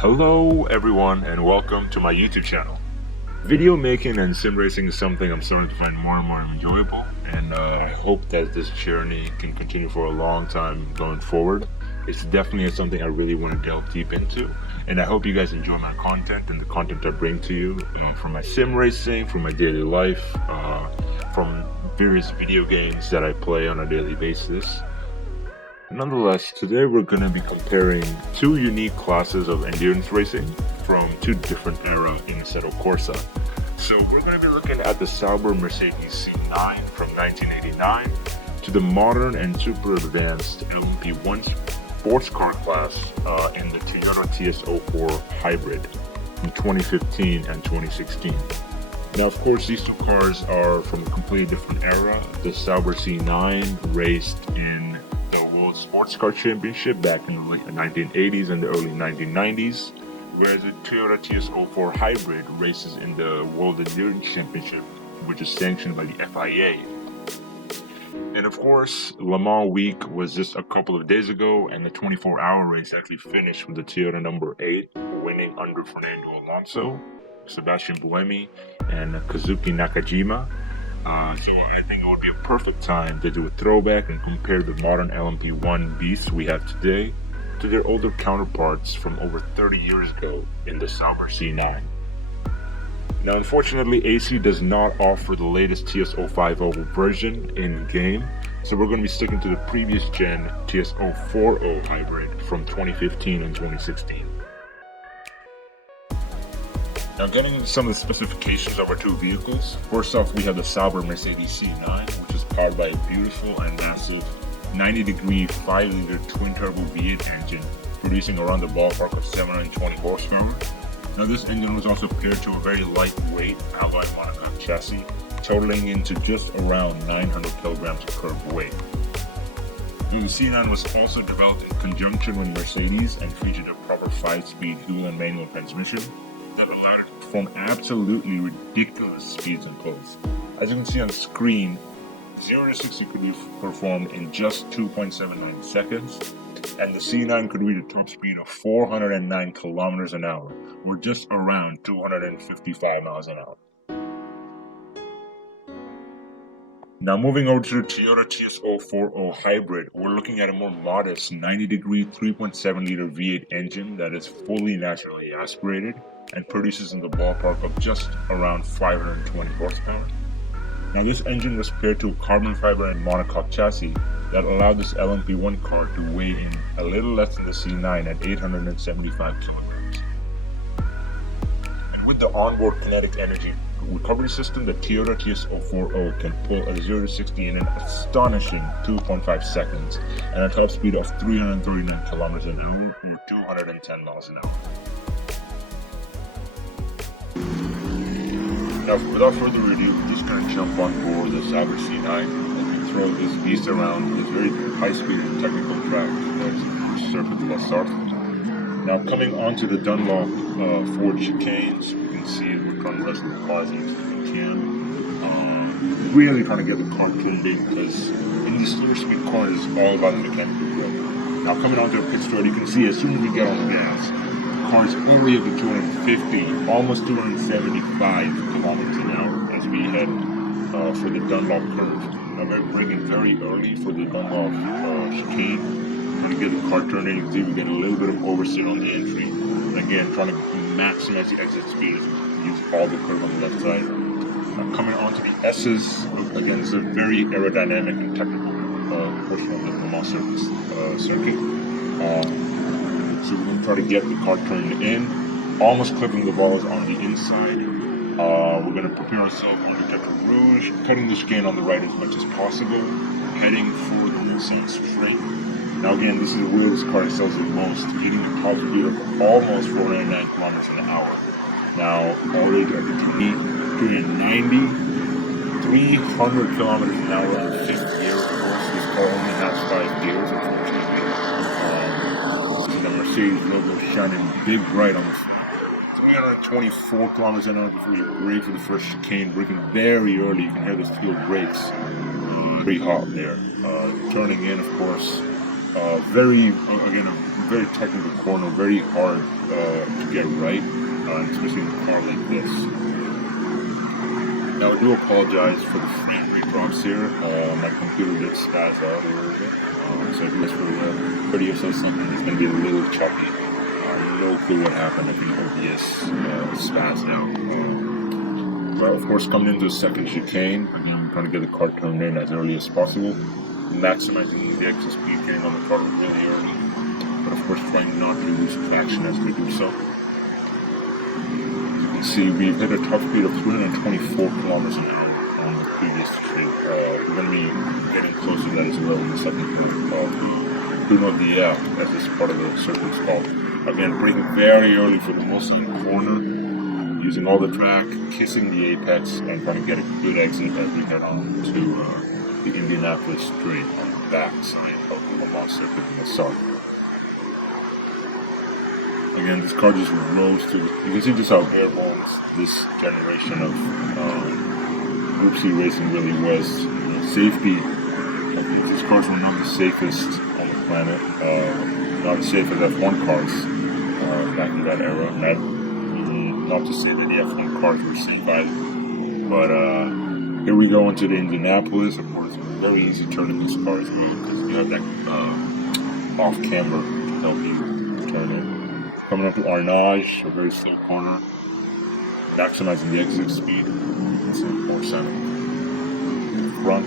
Hello everyone and welcome to my YouTube channel. Video making and sim racing is something I'm starting to find more and more enjoyable, and I hope that this journey can continue for a long time going forward. It's definitely something I really want to delve deep into, and I hope you guys enjoy my content and the content I bring to you, from my sim racing, from my daily life, from various video games that I play on a daily basis. Nonetheless, today we're going to be comparing two unique classes of endurance racing from two different eras in Assetto Corsa. So we're going to be looking at the Sauber Mercedes C9 from 1989 to the modern and super advanced LMP1 sports car class in the Toyota TS040 Hybrid from 2015 and 2016. Now, of course, these two cars are from a completely different era. The Sauber C9 raced in Sports Car Championship back in the late 1980s and the early 1990s, whereas the Toyota TS040 Hybrid races in the World Endurance Championship, which is sanctioned by the FIA. And of course, Le Mans week was just a couple of days ago, and the 24-hour race actually finished with the Toyota number 8 winning under Fernando Alonso, Sebastian Buemi, and Kazuki Nakajima. So I think it would be a perfect time to do a throwback and compare the modern LMP1 beasts we have today to their older counterparts from over 30 years ago in the Sauber C9. Now, unfortunately, AC does not offer the latest TS050 version in-game, so we're going to be sticking to the previous gen TS040 Hybrid from 2015 and 2016. Now, getting into some of the specifications of our two vehicles. First off, we have the Sauber Mercedes C9, which is powered by a beautiful and massive 90-degree 5-liter twin-turbo V8 engine, producing around the ballpark of 720 horsepower. Now, this engine was also paired to a very lightweight alloy monocoque chassis, totaling into just around 900 kilograms of curved weight. The C9 was also developed in conjunction with Mercedes and featured a proper 5-speed dual and manual transmission that allowed it to perform absolutely ridiculous speeds and close. As you can see on screen, 0 to 60 could be performed in just 2.79 seconds, and the C9 could reach a top speed of 409 kilometers an hour, or just around 255 miles an hour. Now, moving over to the Toyota TS040 Hybrid, we're looking at a more modest 90-degree 3.7-liter V8 engine that is fully naturally aspirated and produces in the ballpark of just around 520 horsepower. Now, this engine was paired to a carbon fiber and monocoque chassis that allowed this LMP1 car to weigh in a little less than the C9 at 875 kilograms. And with the onboard kinetic energy recovery system, the Toyota TS040 can pull a 0 to 60 in an astonishing 2.5 seconds and a top speed of 339 kilometers an hour or 210 miles an hour. Now, without further ado, we're just going to jump on board the Sauber C9 and throw this beast around this very high-speed and technical track that's Circuit de la Sarthe. Now, coming onto the Dunlop Ford chicanes, you can see we're trying to wrestle the cars as much as we can. Really trying to get the car tuned in, because in these slower speed cars, it's all about the mechanical grip. Now, coming onto a pit straight, you can see as soon as we get on the gas, cars already up to 250, almost 275 kilometers an hour as we head for the Dunlop curve. Now, we're bringing very early for the Dunlop chicane, trying to get the car turned in. You can see we get a little bit of oversteer on the entry. And again, trying to maximize the exit speed, use all the curve on the left side. Now, coming onto the S's, again, it's a very aerodynamic and technical portion of the Le Mans circuit. So we're going to try to get the car turned in, almost clipping the balls on the inside. We're going to prepare ourselves on the Tetra Rouge, cutting the chicane on the right as much as possible, heading for the Wilson straight. Now again, this is where this car excels the most, hitting a top speed of almost 409 kilometers an hour. Now, already at the TV, doing 90, 300 kilometers an hour in 5th gear. Of course, this car only has 5 gears, unfortunately. The Mercedes logo shining big bright on the 324 kilometers an hour before you brake for the first chicane, braking very early. You can hear the steel brakes, very hot there. Turning in, of course, Again, a very technical corner, very hard to get right, especially in a car like this. Now, I do apologize for the frame rate drops here. My computer did spaz out a little bit, so if this for the video says something, it's going to be a little choppy. No clue what happened. I think OBS spazzed out. But of course, coming into the second chicane, again, I'm trying to get the car turned in as early as possible, maximizing the exit speed, getting on the car really early, but of course trying not to lose traction as we do so. As you can see, we've hit a top speed of 324 kilometers an hour on the previous street. We're going to be getting close to that as well in the second Bruno Dia, as this part of the circuit is called. Again, braking very early for the Mulsanne corner, using all the track, kissing the apex, and trying to get a good exit as we head on to the Indianapolis Straight on the back side of the Le Mans circuit in the Sarthe. Again, this car just rose to, you can see just how airborne this generation of Group C racing really was. Safety, these cars were not the safest on the planet, not as safe as F1 cars back in that era. Not to say that the F1 cars were safe either, but here we go into the Indianapolis. Of course, it's very easy turning this car as well because you have that off camber to help you turn in. Coming up to Arnage, a very slow corner, maximizing the exit speed. It's more center front.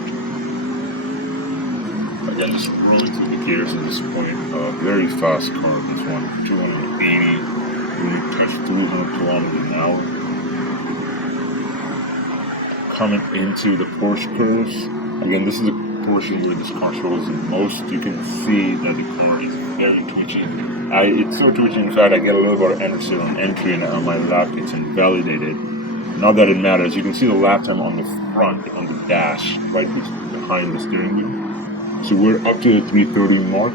Again, just rolling through the gears at this point. Very fast car. This one, 280. We touched 300 kilometers an hour. Coming into the Porsche curves. Again, this is a portion where this car struggles the most. You can see that the car is very twitchy. It's so twitchy, in fact, I get a little bit of energy on entry and on my lap gets invalidated. Not that it matters. You can see the lap time on the front, on the dash, right behind the steering wheel. So we're up to the 330 mark.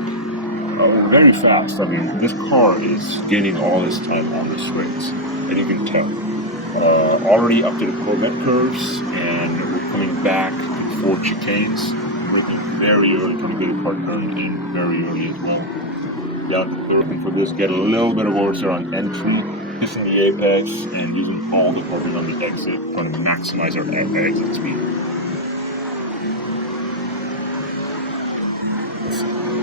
We're very fast. I mean, this car is gaining all this time on the straights, and you can tell. Already up to the Corvette curves, and we're coming back to 4 chicanes, braking very early, trying to get the car turned in very early as well. Down to third, and for this, get a little bit of order on entry, kissing the apex, and using all the corners on the exit, trying to maximize our exit speed.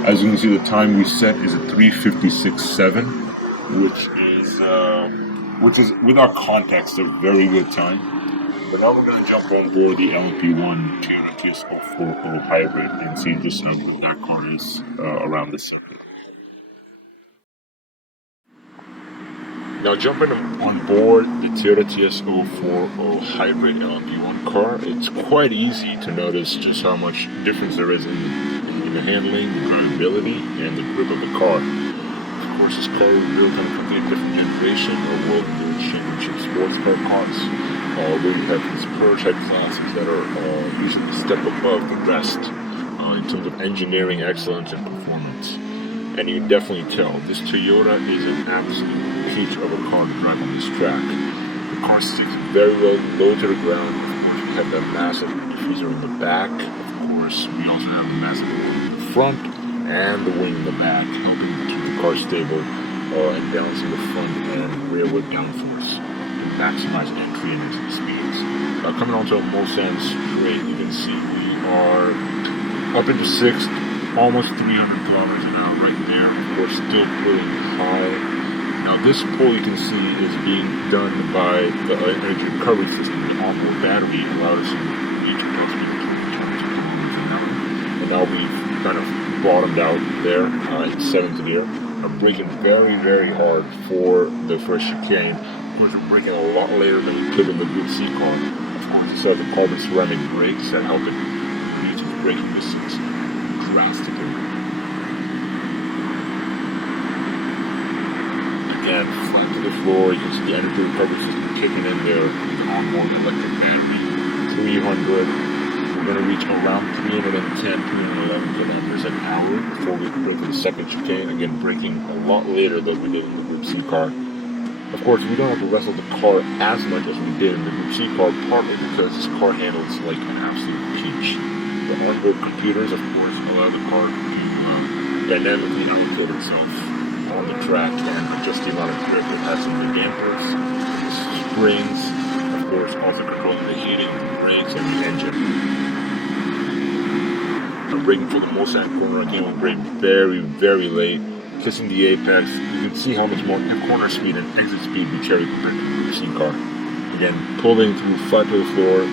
As you can see, the time we set is a 3:56.7, which is with our context a very good time. But now we're going to jump on board the LMP1 TS040 Hybrid and see just how good that car is around the circuit. Now jumping on board the Toyota TS040 Hybrid LMP1 car, it's quite easy to notice just how much difference there is in the handling, the drivability, and the grip of the car. Of course, this car is built on a completely different generation of World Championship sports car cars, where you have these purge exhausts that are usually a step above the rest in terms of engineering excellence and performance. And you can definitely tell this Toyota is an absolute peach of a car to drive on this track. The car sticks very well low to the ground. Of course, we have that massive diffuser in the back. Of course, we also have a massive front and the wing in the back, helping to keep the car stable and balancing the front and rearward downforce to maximize entry and exit speeds. Coming onto a Mulsanne straight, you can see we are up into 6th, almost 300 kilometers an hour right there. Of course, still pretty high. Now this pull you can see is being done by the energy recovery system. The onboard battery allowed us to reach a top speed of 22 kilometers an hour. And now we've kind of bottomed out there in 7th gear. I'm braking very, very hard for the first chicane. Of course, we're braking a lot later than we could in the Group C car. Of course, it's the carbon ceramic brakes that help it reduce its braking distance drastically. Again, flat to the floor, you can see the energy recovery system kicking in there with the onboard electric battery. 300. We're going to reach around 310, 311 kilometers an hour before we break the second chicane. Again, braking a lot later than we did in the Group C car. Of course, we don't have to wrestle the car as much as we did in the Group C car, partly because this car handles like an absolute peach. The onboard computers, of course, allow the car to dynamically allocate itself on the track and adjust the amount of grip. It has some big dampers, springs, of course also controlling the heating, the brakes, and the engine. I'm braking for the Mulsanne corner. I came on brake very late, kissing the apex. You can see how much more corner speed and exit speed we carry compared to the Group C car. Again, pulling through flat to the floor,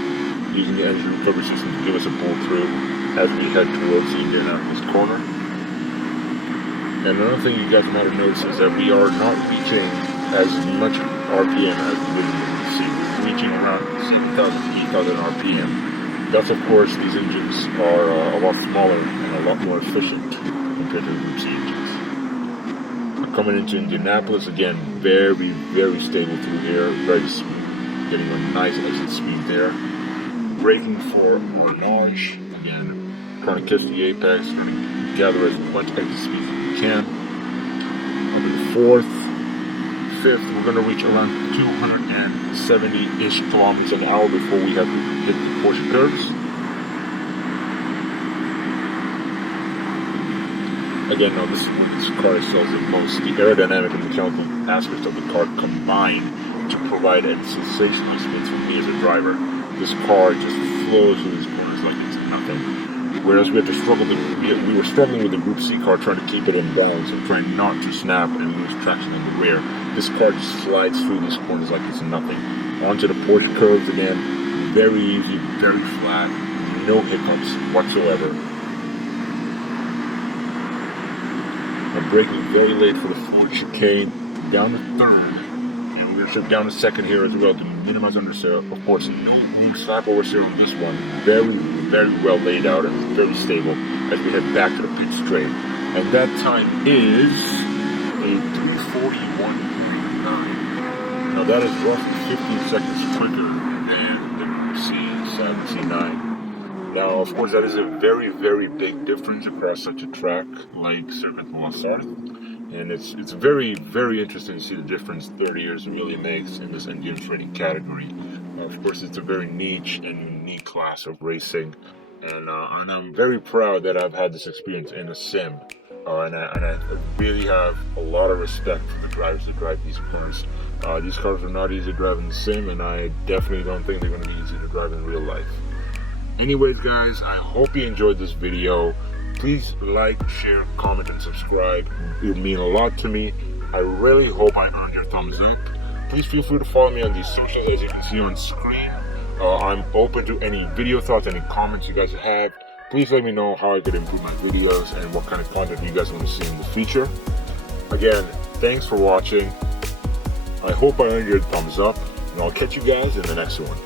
using the engine recovery system to give us a pull through as we head towards the Indianapolis corner. And another thing you guys might have noticed is that we are not reaching as much RPM as we did in the Group C. We're reaching around 7,000 to 8,000 RPM. That's, of course, these engines are a lot smaller and a lot more efficient compared to the Group C engines. Coming into Indianapolis, again, very stable through here, very smooth, getting a nice exit speed there. Braking for Ornage, again, trying to kiss the apex, trying to gather as much exit speed as we can. Up in fourth, fifth, we're going to reach around 270-ish kilometers an hour before we have to hit the portion curves. Again, now this is what this car excels the most. The aerodynamic and mechanical aspects of the car combine to provide a sensational experience for me as a driver. This car just flows through these corners like it's nothing. Whereas we were struggling with the Group C car, trying to keep it in balance and trying not to snap and lose traction in the rear. This car just slides through these corners like it's nothing. Onto the Porsche curves again, very easy, very flat, no hiccups whatsoever. I'm braking very late for the fourth chicane, down to third, and we're going to shift down to second here as well to minimize understeer. Of course, no slap oversteer with this one. Very well laid out and very stable as we head back to the pit straight. And that time is a 3:41.9. Now that is roughly 15 seconds quicker than the Sauber C9. Now, of course, that is a very big difference across such a track like Sarthe, and it's very interesting to see the difference 30 years really makes in this endurance racing category. Of course, it's a very niche and unique class of racing, and I'm very proud that I've had this experience in a sim, and I really have a lot of respect for the drivers that drive these cars. These cars are not easy to drive in the sim, and I definitely don't think they're going to be easy to drive in real life. Anyways, guys, I hope you enjoyed this video. Please like, share, comment, and subscribe. It would mean a lot to me. I really hope I earned your thumbs up. Please feel free to follow me on these socials as you can see on screen. I'm open to any video thoughts, any comments you guys have. Please let me know how I could improve my videos and what kind of content you guys want to see in the future. Again, thanks for watching. I hope I earned your thumbs up, and I'll catch you guys in the next one.